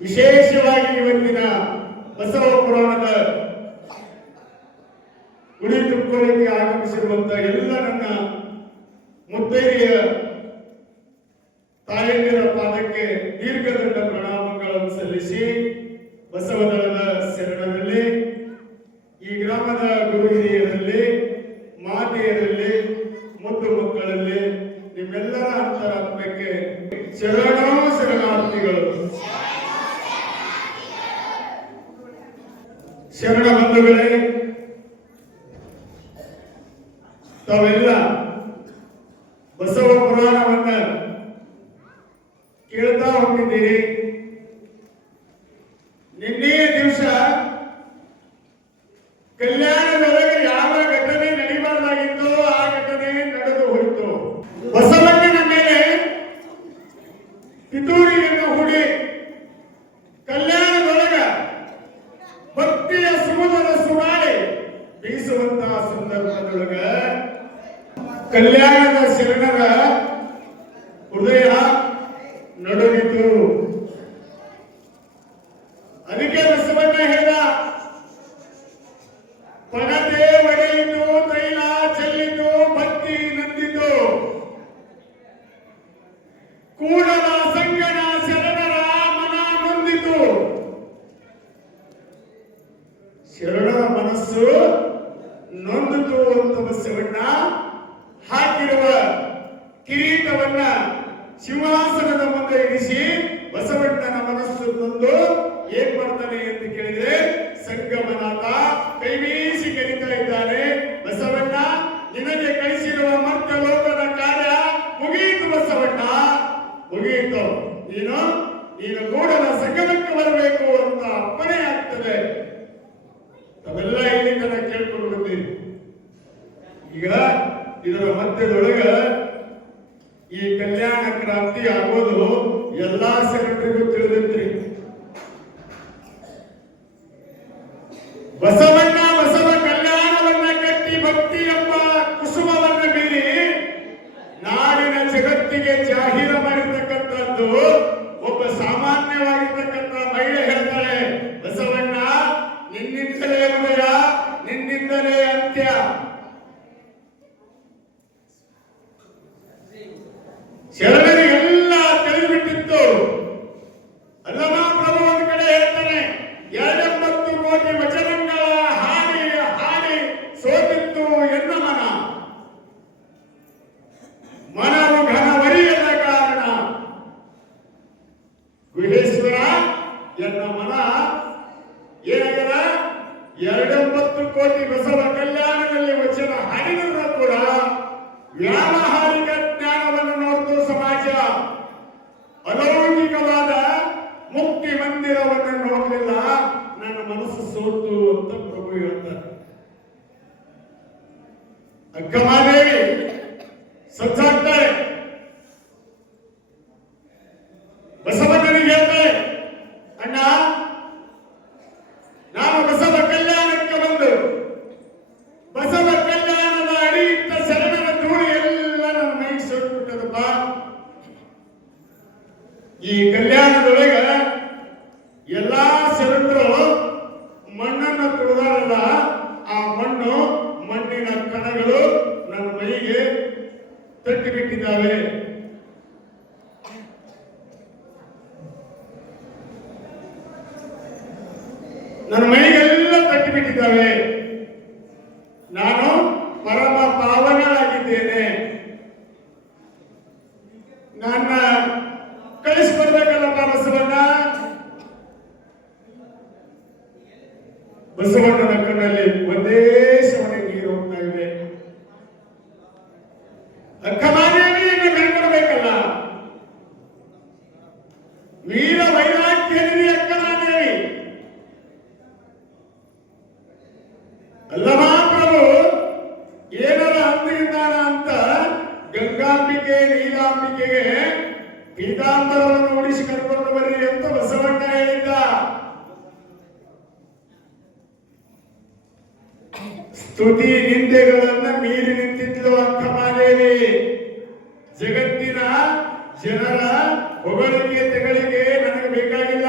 ವಿಶೇಷವಾಗಿ ಇವತ್ತಿನ ಬಸವ ಪುರಾಣದ ಗುಡಿ ತುಂಬಿಕೊಳ್ಳಿಕ್ಕೆ ಆಗಮಿಸಿರುವಂತಹ ಎಲ್ಲ ನನ್ನ ಮುತ್ತೈದೆಯ ತಾಯಂದಿರ ಪಾದಕ್ಕೆ ದೀರ್ಘದಂಡ ಪ್ರಣಾಮಗಳನ್ನು ಸಲ್ಲಿಸಿ ಬಸವದಳದ ಶರಣರಲ್ಲಿ ಈ ಗ್ರಾಮದ ಗುರು ಹಿರಿಯರಲ್ಲಿ ಮಾತೆಯರಲ್ಲಿ ಮುದ್ದು ಮಕ್ಕಳಲ್ಲಿ ನಿಮ್ಮೆಲ್ಲರ ಅಂತರಾತ್ಮಕ್ಕೆ ಶರಣಾರ್ಥಿಗಳು. ಶರಣ ಬಂಧುಗಳೇ, ತಾವೆಲ್ಲ ಬಸವ ಪುರಾಣವನ್ನ ಕೇಳ್ತಾ ಹೋಗಿದ್ದೀರಿ. ನಿನ್ನೆಯ ದಿವಸ ಕಲ್ಯಾಣದೊಳಗೆ ಯಾವ ಘಟನೆ ನಡೀಬಾರ್ದಾಗಿತ್ತು ಆ ಘಟನೆ ನಡೆದು ಹೋಯಿತು. ಬಸವಣ್ಣನ ಮೇಲೆ ಪಿತೂರಿಯನ್ನು ಹೂಡಿ ಕಲ್ಯಾಣದೊಳಗ ಭಕ್ತಿಯ ಸಮುದ್ರ ಸುಮಾರಿ ಬೀಸುವಂತಹ ಸಂದರ್ಭದೊಳಗ ಕಲ್ಯಾಣದ ಶರಣರ ಹೃದಯ ನಡುಗಿತು. ಅದಕ್ಕೆ ಬಸವಣ್ಣ ಹೇಳಿದ, ಪಣತೆ ಒಡೆಯಿತು, ತೈಲ ಚೆಲ್ಲಿತು, ಭಕ್ತಿ ನಂದಿತು, ಕೂಡಲ ಸಂಗನ ಶರಣರ ಮನ ನೊಂದಿತು. ಶರಣರ ಮನಸ್ಸು ನೊಂದಿತು ಅಂತ ಬಸವಣ್ಣ ಹಾಕಿರುವ ಕಿರೀಟವನ್ನ ಸಿಂಹಾಸನದ ಮುಂದೆ ಇರಿಸಿ ಬಸವಣ್ಣನ ಮನಸ್ಸು ನೊಂದು ಏನ್ ಮಾಡ್ತಾನೆ ಅಂತ ಕೇಳಿದ್ರೆ, ಸಂಗಮನಾಥ ಕೈ ಬೀಸಿ ಕರೀತಾ ಇದ್ದಾನೆ. ಬಸವಣ್ಣ, ನಿನಗೆ ಕಳಿಸಿರುವ ಮರ್ತ್ಯ ಲೋಕದ ಕಾರ್ಯ ಮುಗಿಯಿತು. ಬಸವಣ್ಣ, ಮುಗಿಯಿತು. ನೀನು ಕೂಡಲ ಸಂಗಮಕ್ಕೆ ಬರಬೇಕು ಅಂತ ಅಪ್ಪಣೆ ಆಗ್ತದೆ. ತಾವೆಲ್ಲ ಇಲ್ಲಿ ತನಕ ಕೇಳ್ಕೊಂಡು ಬಂದಿರಿ. ಈಗ ಇದರ ಮಧ್ಯದೊಳಗ ಈ ಕಲ್ಯಾಣ ಕ್ರಾಂತಿ ಆಗೋದು ಎಲ್ಲಾ ಶರಣರಿಗೂ ತಿಳಿದಿದ್ರಿ. ಬಸವಣ್ಣ ಬಸವ ಕಲ್ಯಾಣವನ್ನ ಕಟ್ಟಿ ಭಕ್ತಿ ಎಂಬ ಕುಸುಮವನ್ನು ಬೀರಿ ನಾಡಿನ ಜಗತ್ತಿಗೆ ಜಾಹೀರ ಮಾಡಿರ್ತಕ್ಕಂಥದ್ದು ಒಬ್ಬ ಸಾಮಾನ್ಯವಾಗಿರ್ತಕ್ಕಂಥ ಮಹಿಳೆ ಹೇಳ್ತಾಳೆ, ಬಸವಣ್ಣ ನಿನ್ನಿಂದಲೇ ಉದಯ, ನಿನ್ನಿಂದಲೇ ಅಂತ್ಯ. ಶರಣರಿಗೆಲ್ಲ ತಿಳಿದುಬಿಟ್ಟಿತ್ತು. ಅಲ್ಲಮ ಪ್ರಭು ಒಂದು ಕಡೆ ಹೇಳ್ತಾನೆ, 280 ಕೋಟಿ ವಚನಗಳ ಹಾಡಿ ಹಾಡಿ ಸೋತಿತ್ತು ಎನ್ನ ಮನವು ಘನವರಿಯದ ಕಾರಣ. ಗುಹೇಶ್ವರ ಎನ್ನ ಮನ ಏನಾಗದ, 280 ಕೋಟಿ ಬಸವ ಕಲ್ಯಾಣದಲ್ಲಿ ವಚನ ಹಾಡಿದರೂ ಕೂಡ ವ್ಯಾವಹಾರಿಕ ಜ್ಞಾನವನ್ನು ನೋಡ್ತು ಸಮಾಜ. ಅಲೌಕಿಕವಾದ ಮುಕ್ತಿ ಮಂದಿರವನ್ನು ನೋಡಲಿಲ್ಲ. ನನ್ನ ಮನಸ್ಸು ಸೋತು ಅಂತ ಪ್ರಭು ಹೇಳ್ತಾರೆ. ಅಕ್ಕಮಾದೇವಿ ಸಜ್ಜಾಗ್ತಾರೆ. ಬಸವಣ್ಣನಿಗೆ ಹೇಳ್ತಾರೆ, ಅಣ್ಣ ನಾನು ಬಸವ ಕಲ್ಯಾಣಕ್ಕೆ ಬಂದು ಬಸವ ಕಲ್ಯಾಣದ ಅಡಿ ಇಟ್ಟ ಶರಣರ ಧೂಳಿ ಎಲ್ಲ ನನ್ನ ಮೈಗೆ ಸೋಟ್ಬಿಟ್ಟದಪ್ಪ. ಈ ಕಲ್ಯಾಣದೊಳಗ ಎಲ್ಲಾ ಶರಣರು ಮಣ್ಣನ್ನು ತುಳಿದಾರಲ್ಲ, ಆ ಮಣ್ಣಿನ ಕಣಗಳು ನನ್ನ ಮೈಗೆ ತಟ್ಟಿಬಿಟ್ಟಿದ್ದಾವೆ. ನನ್ನ ಮೈಗೆಲ್ಲ ತಟ್ಟಿಬಿಟ್ಟಿದ್ದಾವೆ. ನಾನು ಪರಮ ಪಾವನಳಾಗಿದ್ದೇನೆ. ನನ್ನ ಕಳಿಸ್ಕೊಡ್ಬೇಕಲ್ಲಪ್ಪ ಬಸವಣ್ಣ. ಬಸವಣ್ಣನ ಕಣ್ಣಲ್ಲಿ ಒಂದೇ ಸವಣೆ ನೀರು ಹೋಗ್ತಾ ಇದೆ. ಅಕ್ಕಮಾದೇವಿಯನ್ನು ಕಳ್ಕೊಡ್ಬೇಕಲ್ಲ. ವೀರ ವೈರಾಗ್ಯದಲ್ಲಿ ಅಕ್ಕಮಾದೇವಿ. ಅಲ್ಲಮ ಪ್ರಭು ಏನಾರ ಅಂದಿದ್ದಾನ ಅಂತ ಗಂಗಾಂಬಿಕೆ ನೀಲಾಂಬಿಕೆಗೆ ಪೀತಾಂಬರವನ್ನು ಉಡಿಸಿ ಕರ್ಕೊಂಡು ಬರ್ರಿ ಅಂತ ಬಸವಣ್ಣ ಹೇಳಿದ್ದ. ಸ್ತುತಿ ನಿಂದೆಗಳನ್ನ ಮೀರಿ ನಿಂತಿದ್ಲು ಅಕ್ಕಮಾದೇವಿ. ಜಗತ್ತಿನ ಜನರ ಹೊಗಳಿಕೆ ತೆಗಳಿಗೆ ನನಗೆ ಬೇಕಾಗಿಲ್ಲ.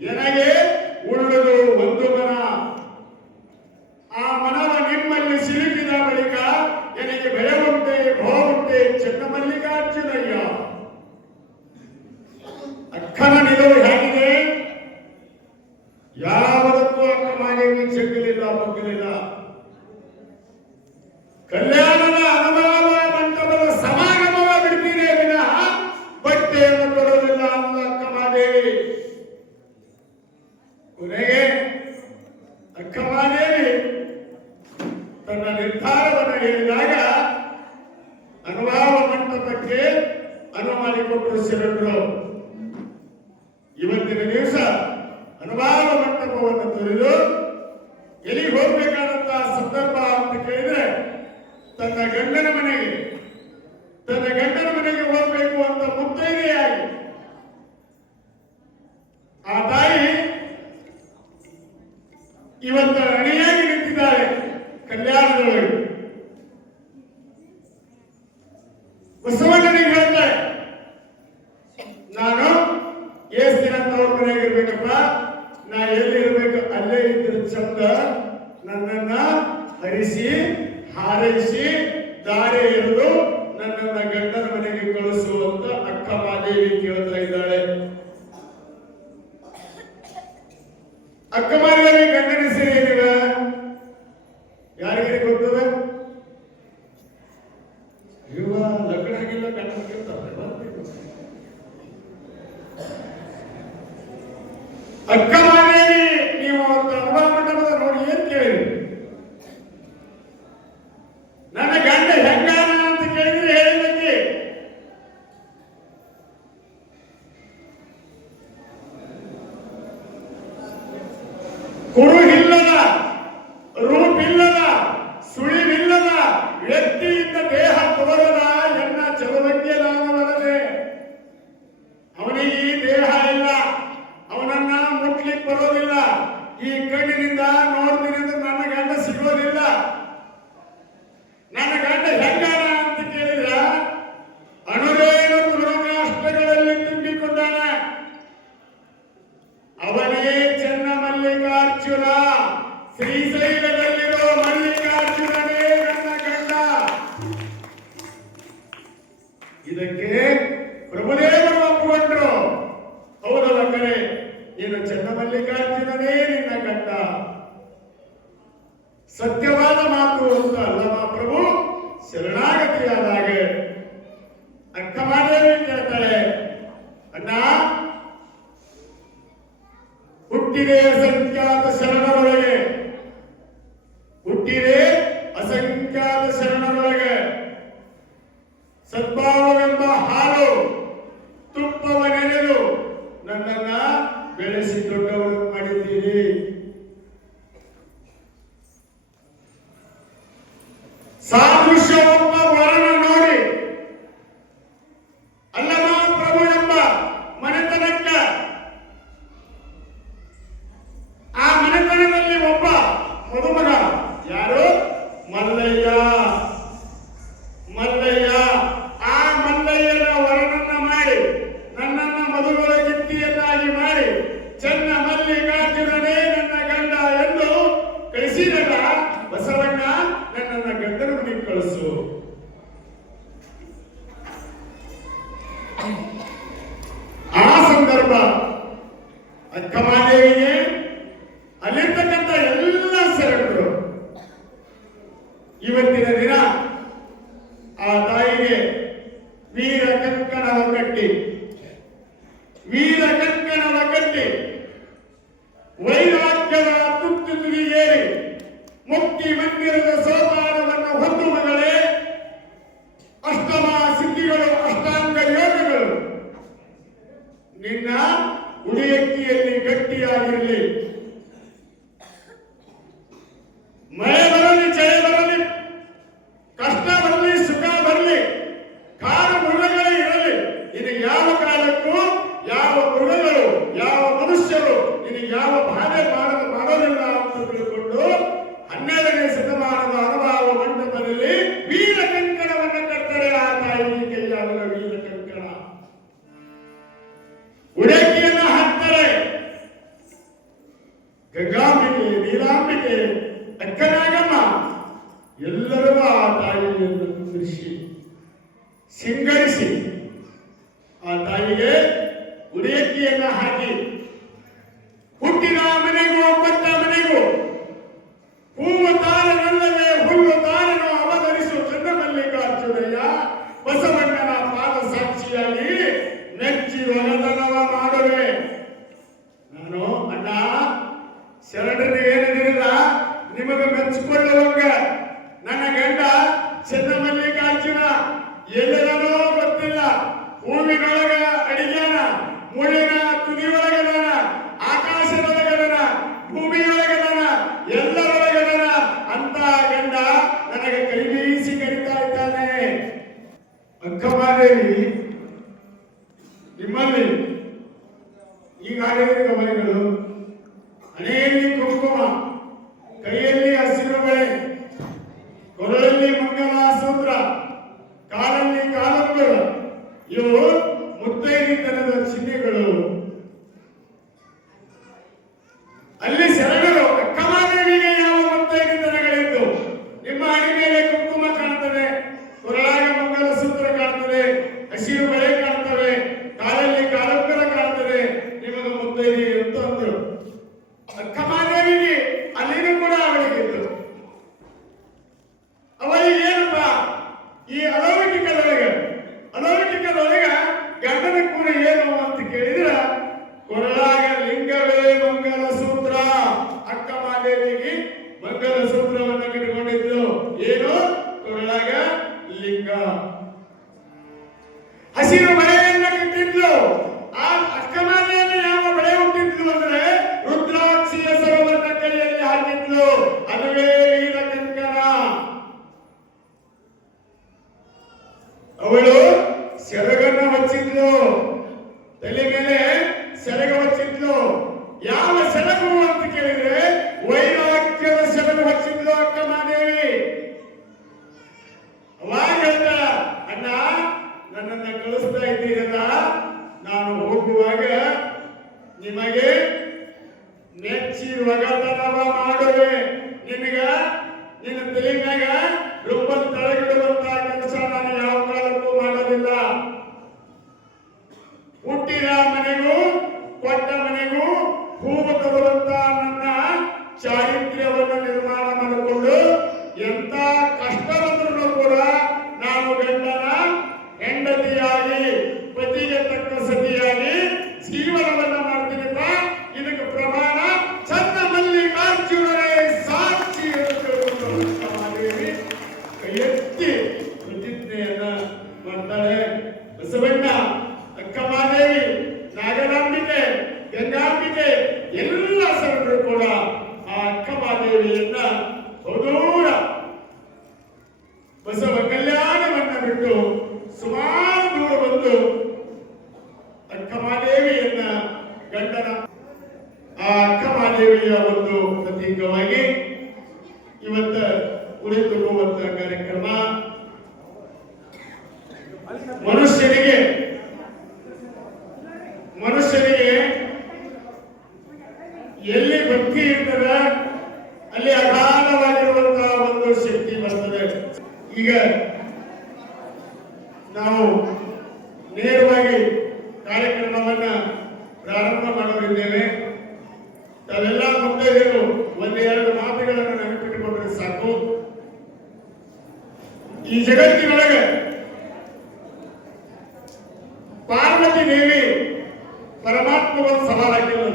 ಎನಗೆ ಉಳ್ಳುದು ಒಂದು ಮನ. ಆ ಮನವ ನಿಮ್ಮಲ್ಲಿ ಸಿಲುಕಿದ ಬಳಿಕ ನನಗೆ ಭಯ ಉಂಟೆ ಭವ ಉಂಟೆ ಚನ್ನಮಲ್ಲಿಕಾರ್ಜುನಯ್ಯ. ಅಕ್ಕನ ನಿಲುವು ಹೇಗಿದೆ? ಯಾವುದಕ್ಕೂ ಅಕ್ಕ ಮಾದೇವಿ ಚೆಕ್ಕಲಿಲ್ಲ ಬಗ್ಗಲಿಲ್ಲ. ಕಲ್ಯಾಣದ ಅನುಭವ ಮಂಟಪದ ಸಮಾಗಮವ ಬಿಡ್ತೀನಿ ವಿನಃ ಬಟ್ಟೆಯನ್ನು ಕೊಡೋದಿಲ್ಲ ಅನ್ನೋ ಅಕ್ಕ ಮಾದೇವಿ. ಕೊನೆಗೆ ಅಕ್ಕ ಮಾದೇವಿ ತನ್ನ ನಿರ್ಧಾರವನ್ನು ಹೇಳಿದಾಗ ಅನುಭವ ಮಂಟಪಕ್ಕೆ ಅನುವು ಮಾಡಿಕೊಟ್ಟರು ಶರಣರು. ಇವತ್ತಿನ ದಿವಸ ಅನುಭವ ಮಂಟಪವನ್ನು ತೊರೆದು ಎಲ್ಲಿಗೆ ಹೋಗ್ಬೇಕಾದಂತಹ ಸಂದರ್ಭ ಅಂತ ಕೇಳಿದ್ರೆ ತನ್ನ ಗಂಡನ ಮನೆಗೆ ಹೋಗ್ಬೇಕು ಅಂತ ಮುತ್ತೈದೆಯಾಗಿ ಆ ತಾಯಿ ಇವತ್ತು ಅಣಿಯಾಗಿ ನಿಂತಿದ್ದಾರೆ ಕಲ್ಯಾಣದೊಳಗೆ. ಬಸವಣ್ಣನಿಗೆ ಹೇಳ್ತಾರೆ, ನಾನು ಎಷ್ಟು ದಿನ ತವ್ರ ಮನೆಗೆ ಇರ್ಬೇಕಪ್ಪ, ನಾ ಎಲ್ಲಿ ಇರ್ಬೇಕು ಅಲ್ಲೇ ಇದ್ರೆ ಚಂದ, ನನ್ನನ್ನ ಹರಿಸಿ ಹಾರೈಸಿ ದಾರಿ ಎರೆದು ನನ್ನನ್ನ ಗಂಡನ ಮನೆಗೆ ಕಳಿಸು ಅಂತ ಅಕ್ಕ ಮಾದೇವಿ ಕೇಳ್ತಾ ಇದ್ದಾಳೆ. ಅಕ್ಕ ಮಾದೇವಿ ಗಂಡನ ಹೆಸರು ಏನಿವ ಯಾರಿಗೆ ಗೊತ್ತದ? ಇವ ಲಗ್ನ ಆಗಿಲ್ಲ ಗಂಡ ಅಕ್ಕ ಮಾದೇವಿ. ನೀವು ಅವತ್ತು ಅನುಭವ ಮಂಟಪದ ನೋಡಿ ಏನ್ ಕೇಳಿದ್ರಿ? ನನ್ನ ಗಂಡ ಹೆಂಗಾನ ಅಂತ ಕೇಳಿದ್ರೆ ಹೇಳಿದ್ದಕ್ಕೆ ಕುರುಹಿಲ್ಲದ ರೂಪಿಲ್ಲದ ಸುಳಿವಿಲ್ಲದ ವ್ಯಕ್ತಿಯಿಂದ ದೇಹ ತೋರದ ಎನ್ನ ಚಲುವಂಗೆ ನಾನವರದೆ. ಅವನಿಗೆ ಈ ದೇಹ ಇಲ್ಲ, ಅವನನ್ನ ಮುಟ್ಲಿಕ್ಕೆ ಬರೋದಿಲ್ಲ, ಈ ಕಣ್ಣಿನಿಂದ ನೋಡ್ತೀನಿ ಅಂದ್ರೆ ನನ್ನ ಗಂಡ ಸಿಗೋದಿಲ್ಲ. ನನ್ನ ಗಂಡ ಹೆಂಗಾನ ಅಂತ ಕೇಳಿದ್ರ ಅನುರೇನು ದುರ್ಗಾಷ್ಟಗಳಲ್ಲಿ ತುಂಬಿಕೊಂಡಾನ. ಅವನೇ ಚನ್ನಮಲ್ಲಿಕಾರ್ಜುನ, ಶ್ರೀಶೈಲದಲ್ಲಿರೋ ಮಲ್ಲಿಕಾರ್ಜುನನೇ ನನ್ನ ಗಂಡ. ಇದಕ್ಕೆ ಪ್ರಭುದೇವರು ಒಪ್ಪಿಕೊಂಡ್ರು. ಹೌದಲ್ಲ ಕರೆ, ನೀನು ಚನ್ನಮಲ್ಲಿಕಾರ್ಜುನನೇ ನಿನ್ನ ಗಂಡ. ಸತ್ಯವಾದ ಮಾತು ಅಂತ ಅಲ್ಲವ ಪ್ರಭು. ಶರಣಾಗತಿಯಾದಾಗ ಅಕ್ಕ ಮಾದೇವಿ ಕೇಳ್ತಾಳೆ, ಅಣ್ಣ ಹುಟ್ಟಿದೆ ಅಸಂಖ್ಯಾತ ಶರಣರೊಳಗೆ, ಹುಟ್ಟಿದೆ ಅಸಂಖ್ಯಾತ ಶರಣರೊಳಗೆ ಸದ್ಭಾವವೆಂಬ ಹಾಲು ತುಪ್ಪವ ನೆನೆದು ನನ್ನನ್ನ ಬೆಳೆಸಿ ದೊಡ್ಡವರು ಮಾಡಿದ್ದೀರಿ. ಸಾದೃಶ್ಯ ಒಬ್ಬ ವರನ ನೋಡಿ ಅಲ್ಲಮ ಪ್ರಭು ಎಂಬ ಮನೆತನಕ್ಕ, ಆ ಮನೆತನದಲ್ಲಿ ಒಬ್ಬ ಮದುಮಗ ಯಾರು? ಮಲ್ಲಯ್ಯ. ಆ ಮಲ್ಲಯ್ಯನ ವರನನ್ನ ಮಾಡಿ ನನ್ನನ್ನ ಮದುವೆಯ ಗಿತ್ತಿಯನ್ನಾಗಿ ಮಾಡಿ ಚನ್ನ ಮಲ್ಲಿಕಾರ್ಜುನನೇ ನನ್ನ ಗಂಡ ಎಂದು ಕಳಿಸಿದಲ್ಲ ಬಸವಣ್ಣ, ನನ್ನನ್ನ ಗಂಡನ ಮನೆಗೆ ಕಳಿಸು. ಆ ಸಂದರ್ಭ ಅಕ್ಕ ಮಾದೇವಿಗೆ ಅಲ್ಲಿರ್ತಕ್ಕಂಥ ಎಲ್ಲ ಶರಣರು ಇವತ್ತಿನ ದಿನ ಆ ತಾಯಿಗೆ ವೀರ ಕಂಕಣವ ಕಟ್ಟಿ ವೈರಾಗ್ಯದ ತುತ್ತು ತುದಿಗೇರಿ ಮುಕ್ತಿ ಮಂದಿರದ ಸೋಪಾನವನ್ನು ಹೊಂದು ಮಗಳೇ, ಅಷ್ಟಮ ಸಿದ್ಧಿಗಳು ಅಷ್ಟಾಂಗ ಯೋಗಗಳು ನಿನ್ನ ಉಡಿಯಕ್ಕಿಯಲ್ಲಿ ಗಟ್ಟಿಯಾಗಿರಲಿ. ಮಳೆ ಬರಲಿ, ಜಯ ಬರಲಿ, ಕಷ್ಟ ಬರಲಿ, ಸುಖ ಬರಲಿ, ಕಾಡು ಮೃಗಗಳೇ ಇರಲಿ, ಇನ್ನು ಯಾವ ಕಾಲಕ್ಕೂ ಯಾವ ಮೃಗಗಳು ಯಾವ ಮನುಷ್ಯರು ಇನ್ನು ಯಾವ ಬಾಧೆ ಮಾಡೋದಿಲ್ಲ ಅಂತ ತಿಳ್ಕೊಂಡು 12ನೇ ಶತಮಾನದ ಅನುಭವ ಮಂಟಪದಲ್ಲಿ ವೀರ ಕಂಕಣವನ್ನು ಕಟ್ತಾರೆ. ಆ ತಾಯಿ ಕೈಯಾಗಲ ವೀರ ಕಂಕಣ ಉಡಕಿಯನ್ನ ಹಾಕ್ತಾರೆ. ತಾಯಿಯನ್ನು ಕುಂದಿರಿಸಿ ಸಿಂಗರಿಸಿ ಆ ತಾಯಿಗೆ ಉಡಿಯಕ್ಕಿಯನ್ನ ಹಾಕಿ ಹುಟ್ಟಿದ ಮನೆಗೂ ಕೊಟ್ಟ ಮನೆಗೂ ಹೂವು ತಾರನಲ್ಲದೆ ಹುಲ್ಲು ತಾರನು ಅವತರಿಸು ಚನ್ನಮಲ್ಲಿಕಾರ್ಜುನಯ್ಯ ಬಸವಣ್ಣನ ಪಾದ ಸಾಕ್ಷಿಯಾಗಿ ಮೆಚ್ಚಿ ಒಳತನವ ಮಾಡುವೆ. ನಾನು ಅಣ್ಣ ಶರಣರಿಗೆ ಏನಿದಿರಲ್ಲ ನಿಮಗೆ ಮೆಚ್ಚಿಕೊಳ್ಳುವಂಗ ನನ್ನ ಗಂಡ ಚನ್ನಮಲ್ಲಿಕಾರ್ಜುನ ಎಲ್ಲರನೋ ಗೊತ್ತಿಲ್ಲ. ಹೂವಿನೊಳಗ ಅಡಿಗ್ಯಾನ, ಮುಳ್ಳಿನ ತುದಿಯೊಳಗದಾನ, ಆಕಾಶದೊಳಗದಾನ, ಭೂಮಿಯೊಳಗದಾನ, ಎಲ್ಲರೊಳಗದಾನ ಅಂತ ಗಂಡ ನನಗೆ ಕೈ ಬೀಸಿ ಕರೀತಾ ಇದ್ದಾನೆ. ಅಕ್ಕಮಾದೇವಿ ನಿಮ್ಮಲ್ಲಿ ಈಗ ಆಡಿದ ಮನೆಗಳು ಹಣೆಯಲ್ಲಿ ಕುಂಕುಮ, ಕೈಯಲ್ಲಿ ಹಸಿರು ಬಳೆ, ಕೊರಳಲ್ಲಿ ಮಂಗಲ ಸೂತ್ರ, ಕಾಲಲ್ಲಿ ಕಾಲಂಗಳು, ಇವು ಮುತ್ತೈದೆತನದ ಚಿಹ್ನೆಗಳು. ಅಲ್ಲಿ ಶರಣರು ಅಕ್ಕಮಾದೇವಿಗೆ ಯಾವ ಮುತ್ತೈದೆತನಗಳಿದ್ದು? ನಿಮ್ಮ ಹಣೆ ಮೇಲೆ ಕುಂಕುಮ ಕಾಣ್ತದೆ, ಕೊರಳಾಗ ಮಂಗಲ ಸೂತ್ರ ಕಾಣ್ತದೆ, ಹಸಿರು ಬಳೆ ಕಾಣ್ತವೆ, ಕಾಲಲ್ಲಿ ಕಾಲಂಕರ ಕಾಣ್ತದೆ, ನಿಮಗೆ ಮುತ್ತೈದೆ ಅಂತ ಅಂದ್ರು. ಅಕ್ಕಮಾದೇವಿಗೆ ಅಲ್ಲಿನೂ ಕೂಡ ಅವಳಿಗಿತ್ತು. ಅವಳಿಗೆ ಏನಪ್ಪ ಈ ಅಲೌಕಿಕದೊಳಗೆ ಗಂಡನ ಕೂಡ ಏನು ಅಂತ ಕೇಳಿದ್ರ ಕೊರಳಾಗ ಲಿಂಗವೇ ಮಂಗಲ ಸೂತ್ರ. ಅಕ್ಕಮಾದೇವಿಗೆ ಮಂಗಲ ಸೂತ್ರವನ್ನು ಕಟ್ಟಿಕೊಂಡಿದ್ರು. ಏನು? ಕೊರಳಾಗ ಲಿಂಗ. ಹಸಿರು ಬಳೆಯನ್ನ ಕಟ್ಟಿದ್ಲು. ಆ ಅಕ್ಕಮಾದೇವಿ ಯಾವ ಬಳೆ ಹುಟ್ಟಿದ್ಲು ಅಂದ್ರೆ ರುದ್ರಾಕ್ಷಿಯ ಸರವನ್ನ ಕೈಯಲ್ಲಿ ಹಾಕಿದ್ಲು. ಅದುವೇ ವೀರಕಂಕಣ. ಅವಳು ಸೆರಗನ್ನ ಹಚ್ಚಿದ್ಲು, ತಲೆ ಮೇಲೆ ಸೆರಗ ಹಚ್ಚಿದ್ಲು. ಯಾವ ಸೆರಗು ಅಂತ ಕೇಳಿದ್ರೆ ವೈರಾಗ್ಯದ ಸೆರಗು ಹಚ್ಚಿದ್ಲು ಅಕ್ಕಮಾದೇವಿ. ಅವಾಗ ಹೇಳ್ದ, ಅಣ್ಣ ನನ್ನನ್ನ ಕಳಿಸ್ತಾ ಇದ್ದೀರಲ್ಲ, ನಾನು ಹೋಗುವಾಗ ನಿಮಗೆ ಮೆಚ್ಚಿ ಒಗತನವ ಮಾಡುವೆ. ನಿನ್ನ ತಲೆ ಮ್ಯಾಗ ರುಬ್ಬಲ್ ತಳಗಿಡುವಂತ ಕೆಲಸ ನಾನು ಯಾವ ಕಾಲಕ್ಕೂ ಮಾಡೋದಿಲ್ಲ. ಹುಟ್ಟಿದ ಮನೆಗೂ ಕೊಟ್ಟ ಮನೆಗೂ ಹೂವು ತರುವಂತ ನನ್ನ ಚಾರಿತ್ರ್ಯವನ್ನು ನಿರ್ಮಾಣ ಮಾಡಿಕೊಂಡು ಎಂತ ಕಷ್ಟ ಬಂದರೂ ಕೂಡ ನಾನು ಗಂಡನ ಹೆಂಡತಿಯಾಗಿ ಪತಿಗೆ ತಕ್ಕ ಸತಿಯಾಗಿ ಜೀವನವನ್ನ ಮಾಡ್ತೀನಿಪ್ಪ. ಇದಕ್ಕೆ ಪ್ರಮಾಣ ಚನ್ನಮಲ್ಲಿಕಾರ್ಜುನರೇ ಸಾಕ್ಷಿ ಅಕ್ಕಮಾದೇವಿ ಕೈ ಎತ್ತಿ ಪ್ರತಿಜ್ಞೆಯನ್ನ ಮಾಡ್ತಾಳೆ. ಬಸವಣ್ಣ, ಅಕ್ಕಮಾದೇವಿ, ನಾಗರಾಂಬಿಕೆ, ಗಂಗಾಂಬಿಕೆ ಎಲ್ಲ ಶರಣರು ಕೂಡ ಆ ಅಕ್ಕಮಾದೇವಿಯನ್ನ ಬಹುದೂರ ಬಸವ ಕಲ್ಯಾಣವನ್ನ ಬಿಟ್ಟು ಸುಮಾರು ದೂರ ಬಂದು ಅಕ್ಕಮಾದೇವಿಯನ್ನ ಗಂಡನ ಆ ಅಕ್ಕಮಾದೇವಿಯ ಒಂದು ಪ್ರತೀಕವಾಗಿ ಇವತ್ತ ಉಳಿದುಕೊಳ್ಳುವಂತ ಕಾರ್ಯಕ್ರಮ. ಮನುಷ್ಯನಿಗೆ ಎಲ್ಲಿ ಭಕ್ತಿ ಇರ್ತದೆ ಅಲ್ಲಿ ಅಗಾಧವಾಗಿರುವಂತಹ ಒಂದು ಶಕ್ತಿ ಬರ್ತದೆ. ಈಗ ನಾವು ನೇರವಾಗಿ ಕಾರ್ಯಕ್ರಮವನ್ನ ಪ್ರಾರಂಭ ಮಾಡಲಿದ್ದೇವೆ. ತಾವೆಲ್ಲ ಮುತ್ತೈದೆಯರು ಒಂದೆರಡು ಮಾತುಗಳನ್ನು ನೆನಪಿಟ್ಟುಕೊಂಡ್ರೆ ಸಾಕು. ಈ ಜಗತ್ತಿನೊಳಗೆ ಪಾರ್ವತಿ ದೇವಿ ಪರಮಾತ್ಮವನ್ನು ಸವಾಲಾಗಿಲ್ಲ.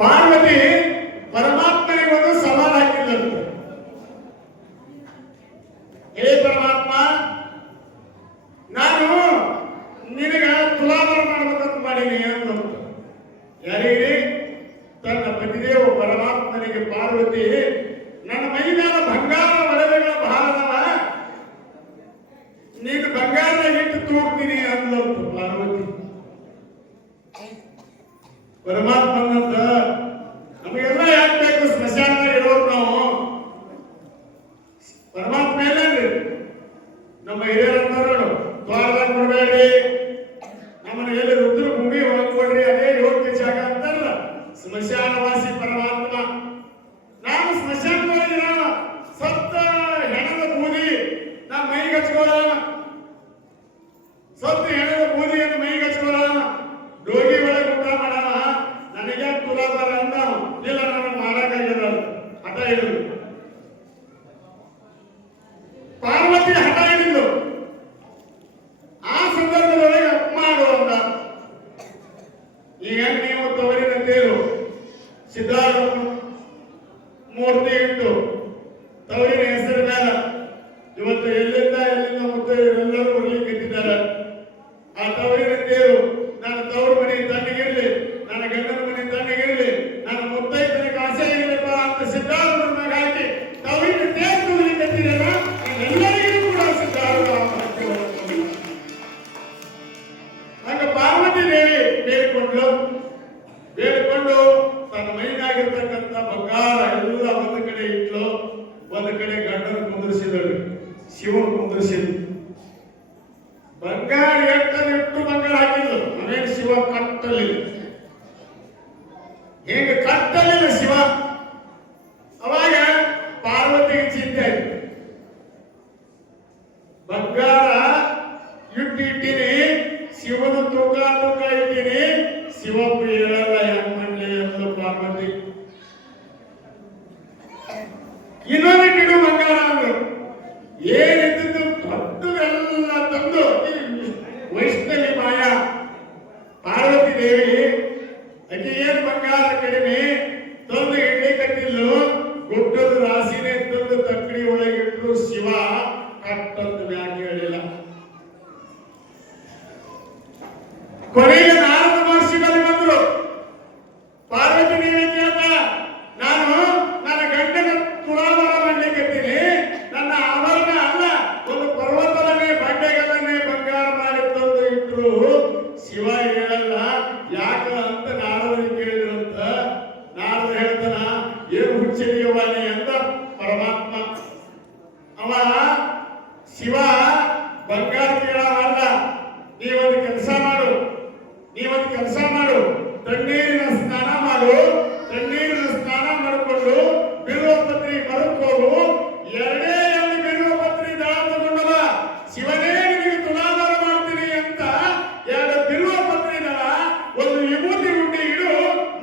ಪಾರ್ವತಿ ಪರಮಾತ್ಮನಿಗೊಂದು ಸವಾಲು ಹಾಕಿದ್ದಂತೆ. ಹೇ ಪರಮಾತ್ಮ, ನಾನು ನಿನಗ ತುಲಾಭಾರ ಮಾಡಬೇಕಂತ ಮಾಡೀನಿ ಅಂತ. ಯಾರಿಗೆ? ತನ್ನ ಪತಿದೇವ ಪರಮಾತ್ಮನಿಗೆ ಪಾರ್ವತಿ, ನನ್ನ ಮೈ ಮೇಲೆ ಬಂಗಾರ ಒಡವೆಗಳ ಭಾರದವ, ನೀನು ಬಂಗಾರದ ಹಿಟ್ಟು ತೂಗ್ತೀನಿ ಅಂದ್ಲಂತ ಪಾರ್ವತಿ. ಪರಮಾತ್ಮನಂತ ನಮಗೆಲ್ಲ ಯಾಕೆ ಬೇಕು? ಸ್ಮಶಾನದಾಗ ಇರೋರು ನಾವು. ಪರಮಾತ್ಮ ಏನೇನ್ರಿ? ನಮ್ಮ ಹಿರಿಯರಂತಾರು ದ್ವಾರದಾಗ ಕೊಡಬೇಡಿ, ನಮ್ಮನ್ನ ಎಲ್ಲಿ ರುದ್ರ ಭೂಮಿ ಒಳಗೊಡ್ರಿ, ಅದೇ ಯೋಗ್ಯ ಜಾಗ ಅಂತಾರಲ್ಲ. ಸ್ಮಶಾನವಾಸಿ ಪರಮಾತ್ಮ. ನಾನು ಸ್ಮಶಾನ ಹಂಗ ಪಾರ್ವತಿ ದೇವಿ ಬೇಡಿಕೊಂಡು ತನ್ನ ಮೈನಾಗಿರ್ತಕ್ಕಂಥ ಬಂಗಾರ ಎಲ್ಲ ಒಂದು ಕಡೆ ಇಟ್ಲು, ಒಂದು ಕಡೆ ಗಂಡನ ಕುಂದಿರಿಸಿದಳು, ಶಿವನ್ ಕುಂದಿರಿಸಿದ್ರು. ಬಂಗಾರ ಇಟ್ಟು ಬಂಗಾರ ಹಾಕಿದ್ರು, ಅವೇನು ಶಿವ ಕಟ್ಟಲಿಲ್ಲ. ಹೇಗ ಕಟ್ಟಲಿಲ್ಲ ಶಿವ. ಅವಾಗ ಪಾರ್ವತಿಗೆ ಚಿಂತೆ ಆಯ್ತು, ಬಂಗಾರ ಇಟ್ಟಿದ್ದೀನಿ, ಶಿವನ ತೂಕ ಇದ್ದೀನಿ, ಶಿವಪ್ಪ ಹೇಳಲ್ಲ ಹೆಂಗ್ ಮಾಡ್ಲಿ ಅಂತ ಪಾರ್ವತಿ. ಇನ್ನೊಂದಿಟ್ಟು ಬಂಗಾರ ಅಂದ್ರು. ಏನಿದ್ದು ದೊಡ್ಡದೆಲ್ಲ ತಂದು ವೈಷ್ಣವಿ ಮಾಯಾ ಪಾರ್ವತಿ ದೇವಿ ಅಕ್ಕಿ ಏನ್ ಬಂಗಾರ ಕಡಿಮೆ ತಂದು ಇಡ್ಲಿ ಕಟ್ಟಿಲ್ಲು, ಗುಡ್ಡದ ರಾಶಿನೇ ತಂದು ತಕ್ಕಡಿ ಒಳಗಿಟ್ರು. ಶಿವ ಕಟ್ಟದ್ದು ಮ್ಯಾಗ ಹೇಳಿಲ್ಲ. ಕೊನೆಗೆ ನಾರದ ಮಹರ್ಷಿ ಬಂದ್ರು. ಪಾರ್ವತಿ ದೇವಿ ಕೇಳ್ತ, ನಾನು ನನ್ನ ಗಂಡನ ತುಲಾಭಾರ ಮಾಡ್ಲಿಕ್ಕತ್ತೀನಿ, ನನ್ನ ಆಭರಣ ಅಲ್ಲ, ಒಂದು ಪರ್ವತವನ್ನೇ ಬಂಡೆಗಳನ್ನೇ ಬಂಗಾರ ಮಾಡಿ ತಂದು ಇಟ್ರು. ಶಿವ ಹೇಳಲ್ಲ ಯಾಕ ಅಂತ ನಾರದರಿಗೆ ಕೇಳಿದ್ರಂತ. ನಾರದ ಹೇಳ್ತಾನ, ಏನು ಹುಚ್ಚರಿಯವಾನಿ ಅಂತ ಪರಮಾತ್ಮ. ಅವ ಶಿವ ಬಂಗಾರ ಕೇಳಲ್ಲ, ನೀವೊಂದು ಕೆಲಸ ಮಾಡು, ತಣ್ಣೀರಿನ ಸ್ನಾನ ಮಾಡು, ತಣ್ಣೀರಿನ ಸ್ನಾನ ಮಾಡಿಕೊಂಡು ಬಿಲ್ವಪತ್ರಿ ಮರಕ್ಕೆ ಹೋಗು, ಎರಡೇ ಎರಡು ಬಿಲ್ವಪತ್ರಿ ದಳ ತಗೊಂಡವ, ಶಿವನೇ ನಿನಗೆ ತುಲಾಭಾರ ಮಾಡ್ತೀನಿ ಅಂತ ಎರಡು ಬಿಲ್ವಪತ್ರಿ ದಳ, ಒಂದು ವಿಭೂತಿ ಗುಂಡಿ ಇಡು,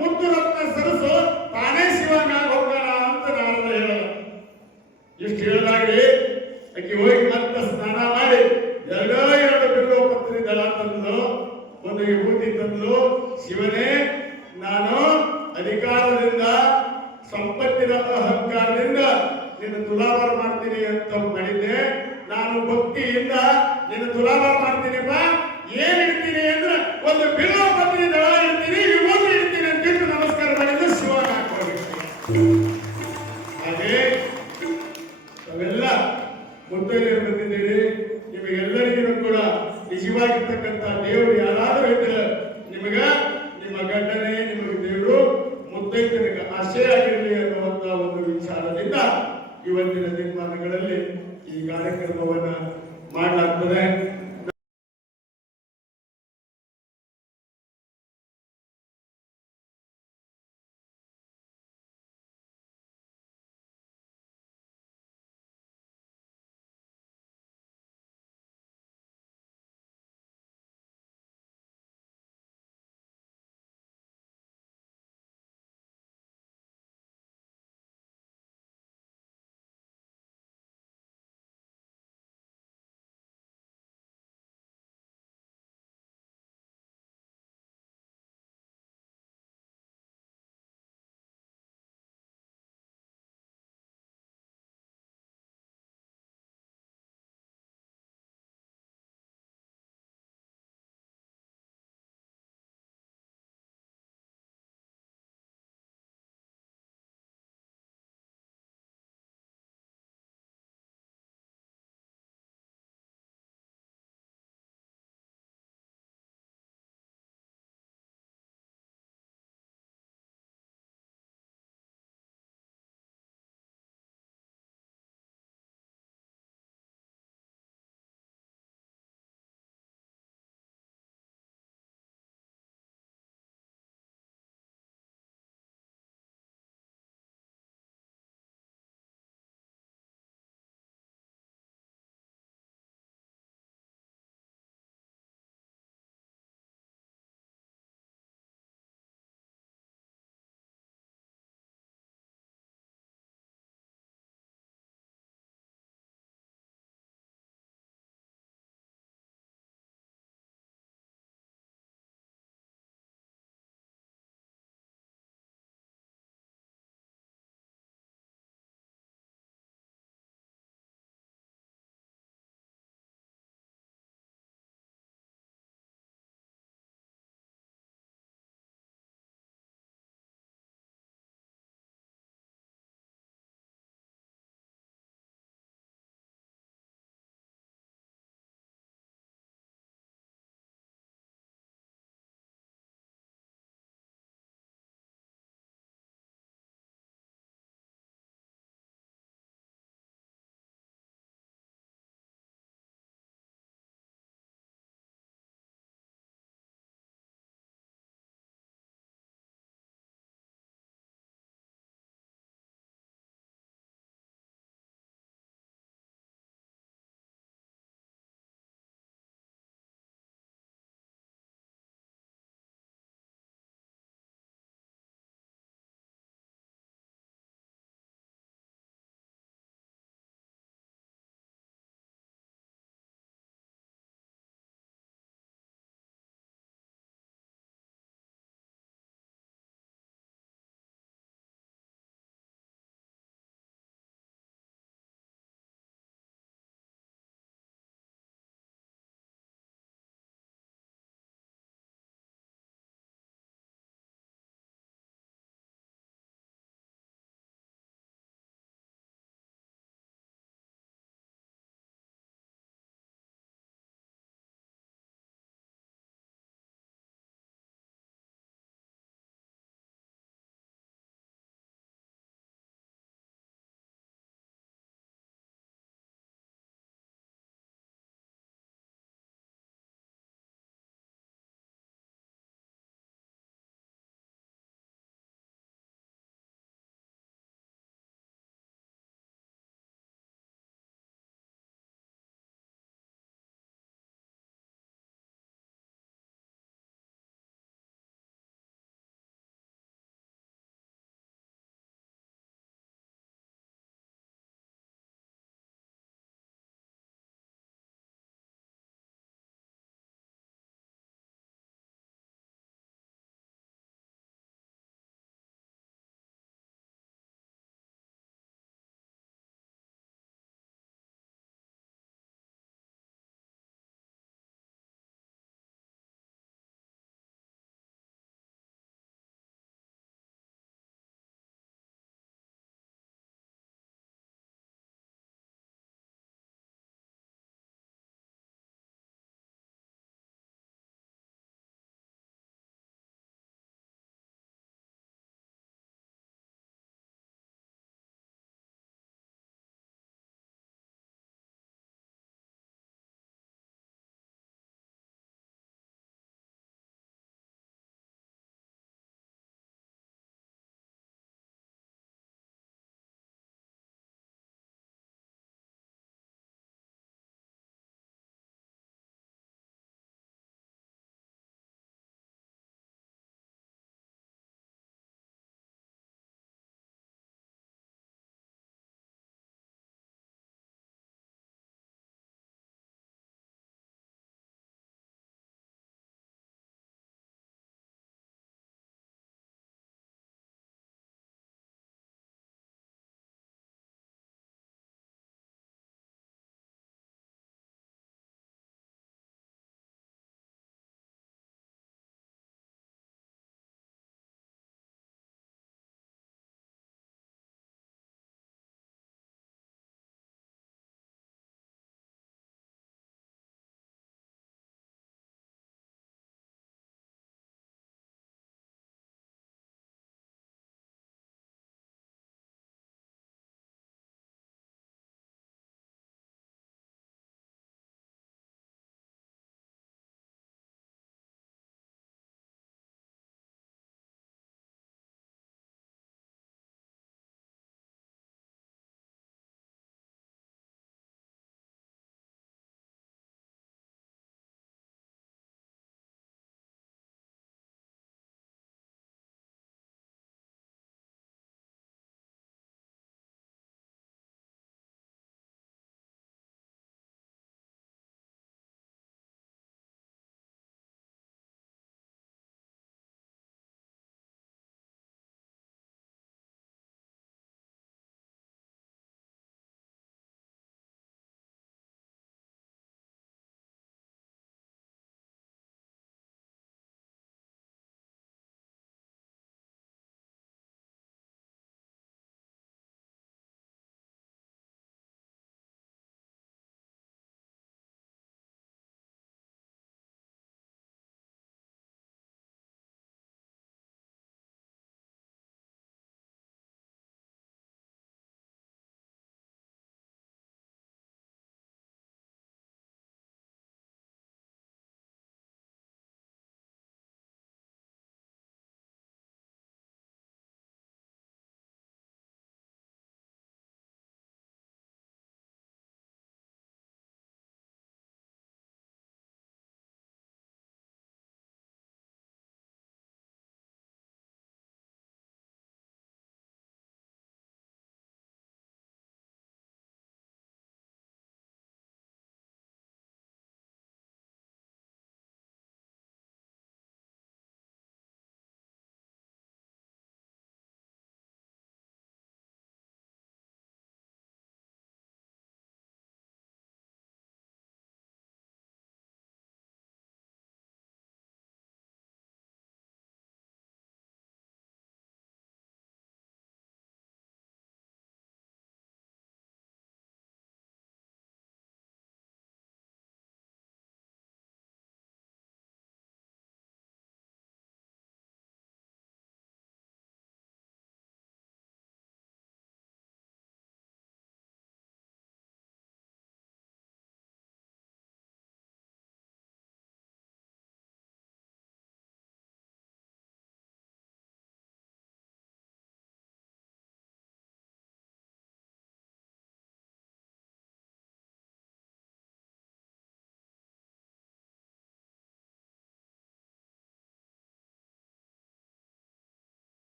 ಮುತ್ತು ರತ್ನ ಸರಸು, ತಾನೇ ಶಿವನ ಹೋಗೋಣ ಅಂತ ನಾರದ ಹೇಳಲ್ಲ. ಇಷ್ಟು ಹೇಳಿದಾಗಲಿ ಆಕೆ ಹೋಗಿ ಮತ್ತೆ ಸ್ನಾನ ಮಾಡಿ ಎರಡು ಬಿಲ್ವಪತ್ರಿ ದಳ ತಂದು, ಒಂದು ವಿಭೂತಿ ತಂದು, ಶಿವನೇ ನಾನು ಅಧಿಕಾರದಿಂದ ಸಂಪತ್ತಿನ ಅಹಂಕಾರದಿಂದ ನಿನ್ನ ತುಲಾಭಾರ ಮಾಡ್ತೀನಿ ಅಂತ ಮಾಡಿದ್ದೆ, ನಾನು ಭಕ್ತಿಯಿಂದ ನಿನ್ನ ತುಲಾಭಾರ ಮಾಡ್ತೀನಿಪ್ಪ. ಏನ್ ಇಡ್ತೀನಿ ಅಂದ್ರೆ ಒಂದು ಬಿಲ್ವ